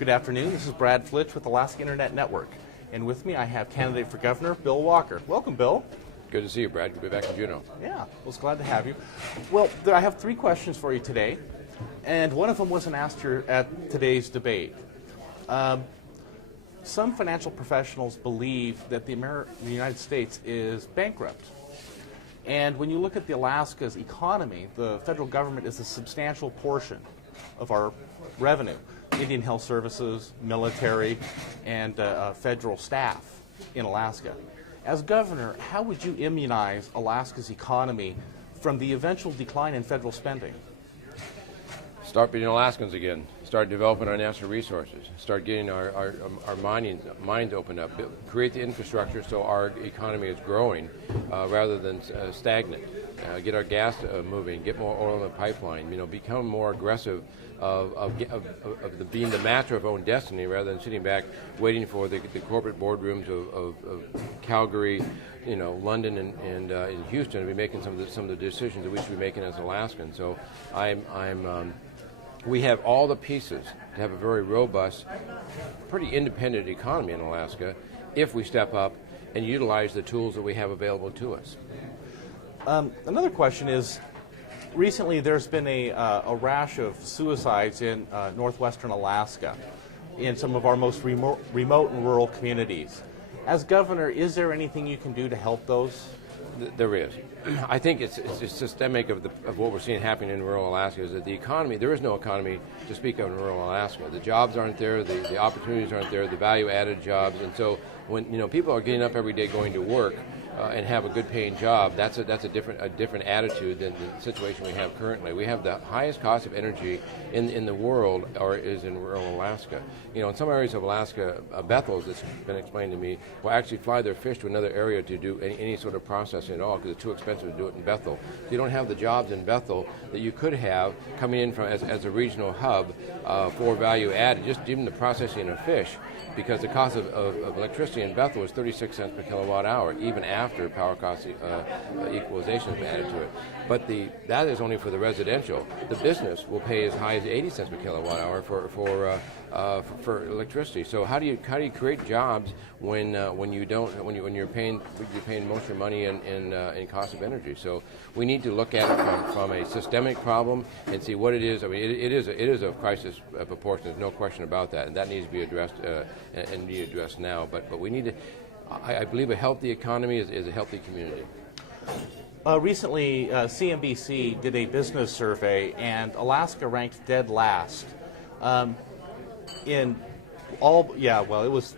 Good afternoon. This is Brad Fluetsch with Alaska Internet Network. And with me I have candidate for governor, Bill Walker. Welcome, Bill. Good to see you, Brad. Good to be back in Juneau. Yeah, was glad to have you. Well, I have three questions for you today, and one of them wasn't asked here at today's debate. Some financial professionals believe that the United States is bankrupt. And when you look at Alaska's economy, the federal government is a substantial portion of our revenue. Indian Health Services, military, and federal staff in Alaska. As governor, how would you immunize Alaska's economy from the eventual decline in federal spending? Start being Alaskans again. Start developing our natural resources. Start getting our mines opened up. Create the infrastructure so our economy is growing rather than stagnant. Get our gas moving. Get more oil in the pipeline. Become more aggressive of being the master of our own destiny rather than sitting back waiting for the corporate boardrooms of Calgary, London and in Houston to be making some of the decisions that we should be making as Alaskans. So we have all the pieces to have a very robust, pretty independent economy in Alaska if we step up and utilize the tools that we have available to us. Another question is, recently there's been a rash of suicides in northwestern Alaska in some of our most remote and rural communities. As governor, is there anything you can do to help those? There is. I think it's systemic of what we're seeing happening in rural Alaska is that the economy, there is no economy to speak of in rural Alaska. The jobs aren't there, the opportunities aren't there, the value-added jobs, and so when people are getting up every day going to work and have a good-paying job, that's a different attitude than the situation we have currently. We have the highest cost of energy in the world, or is in rural Alaska. In some areas of Alaska, Bethel, as it's been explained to me, will actually fly their fish to another area to do any sort of processing at all because it's too expensive to do it in Bethel. So you don't have the jobs in Bethel that you could have coming in from as a regional hub for value added, just even the processing of fish, because the cost of electricity in Bethel is 36 cents per kilowatt hour, even after power cost equalization has been added to it. But that is only for the residential. The business will pay as high as 80 cents per kilowatt hour for electricity. So how do you create jobs when you're paying most of your money in cost of energy? So we need to look at it from a systemic problem and see what it is. I mean, it is a crisis proportion. There's no question about that, and that needs to be addressed and be addressed now. But we need to. I believe a healthy economy is a healthy community. Recently, CNBC did a business survey, and Alaska ranked dead last. It was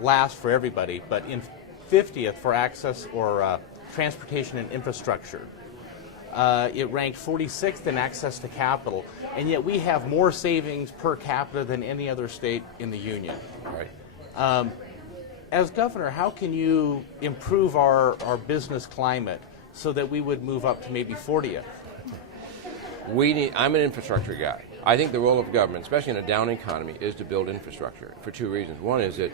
last for everybody, but in 50th for access or transportation and infrastructure. It ranked 46th in access to capital, and yet we have more savings per capita than any other state in the Union. Right. As governor, how can you improve our business climate so that we would move up to maybe 40th? I'm an infrastructure guy. I think the role of government, especially in a down economy, is to build infrastructure for two reasons. One is that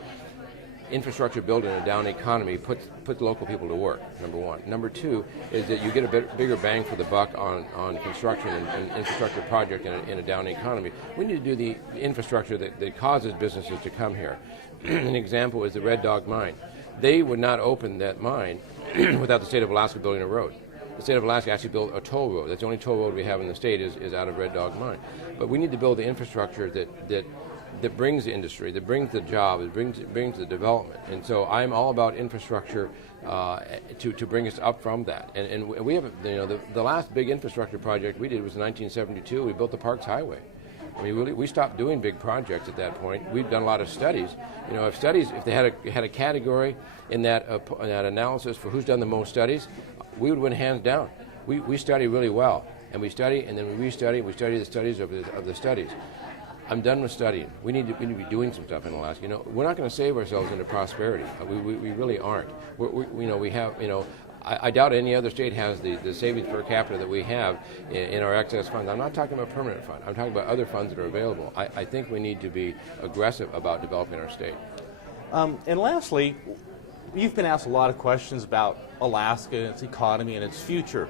infrastructure built in a down economy puts local people to work, number one. Number two is that you get a bigger bang for the buck on construction and infrastructure project in a down economy. We need to do the infrastructure that causes businesses to come here. An example is the Red Dog mine. They would not open that mine without the state of Alaska building a road. The state of Alaska actually built a toll road. That's the only toll road we have in the state is out of Red Dog mine. But we need to build the infrastructure that brings the industry, that brings the job, that brings the development. And so I'm all about infrastructure to bring us up from that. And we have, the last big infrastructure project we did was in 1972. We built the Parks Highway. I mean, we stopped doing big projects at that point. We've done a lot of studies. If they had a category in that analysis for who's done the most studies, we would win hands down. We study really well, and we study, and then we restudy. We study the studies of the studies. I'm done with studying. We need to be doing some stuff in Alaska. We're not going to save ourselves into prosperity. We really aren't. We have. I doubt any other state has the savings per capita that we have in our excess funds. I'm not talking about permanent fund. I'm talking about other funds that are available. I think we need to be aggressive about developing our state. And lastly, you've been asked a lot of questions about Alaska and its economy and its future.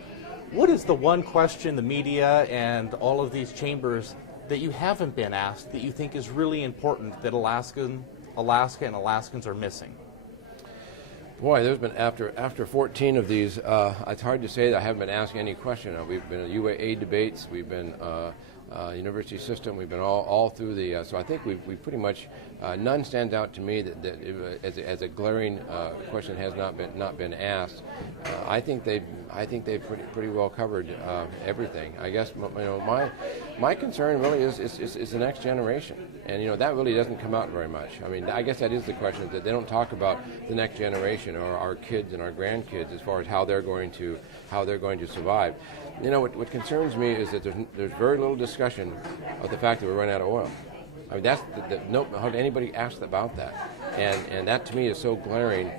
What is the one question the media and all of these chambers that you haven't been asked that you think is really important that Alaska and Alaskans are missing? Boy, there's been, after 14 of these, it's hard to say that I haven't been asked any question. We've been at UAA debates, we've been university system, we've been all through the, so I think we've pretty much, none stands out to me that as a glaring question has not been asked. I think they've pretty well covered everything. I guess my concern really is the next generation, and that really doesn't come out very much. I mean, I guess that is the question, that they don't talk about the next generation or our kids and our grandkids as far as how they're going to survive. What concerns me is that there's very little discussion of the fact that we're running out of oil. I mean, that's hardly anybody asked about that, and that to me is so glaring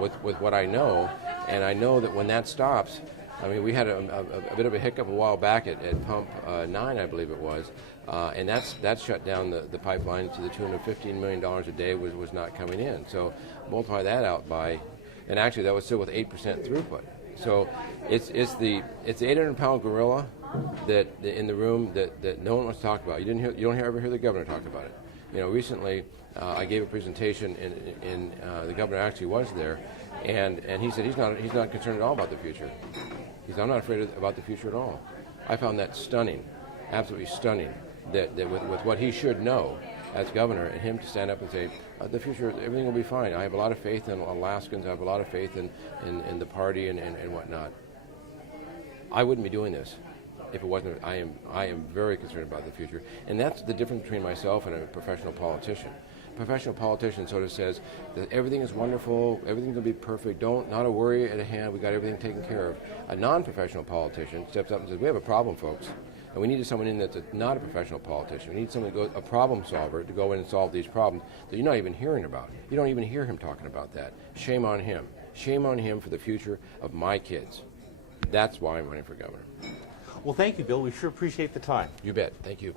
with what I know, and I know that when that stops, I mean, we had a bit of a hiccup a while back at pump 9, I believe it was, and that shut down the pipeline to the tune of $15 million a day was not coming in. So multiply that out by, and actually that was still with 8% throughput. So it's the 800-pound gorilla that in the room that no one wants to talk about. You don't ever hear the governor talk about it. Recently I gave a presentation and the governor actually was there, and he said he's not concerned at all about the future. He said, I'm not afraid about the future at all. I found that stunning, absolutely stunning, that with what he should know as governor, and him to stand up and say, the future, everything will be fine. I have a lot of faith in Alaskans. I have a lot of faith in the party and whatnot. I wouldn't be doing this if it wasn't. I am very concerned about the future, and that's the difference between myself and a professional politician. A professional politician sort of says that everything is wonderful, everything's going to be perfect, not a worry at hand, we got everything taken care of. A non-professional politician steps up and says, we have a problem, folks. And we need someone in that's not a professional politician. We need someone a problem solver to go in and solve these problems that you're not even hearing about. You don't even hear him talking about that. Shame on him. Shame on him for the future of my kids. That's why I'm running for governor. Well, thank you, Bill. We sure appreciate the time. You bet. Thank you.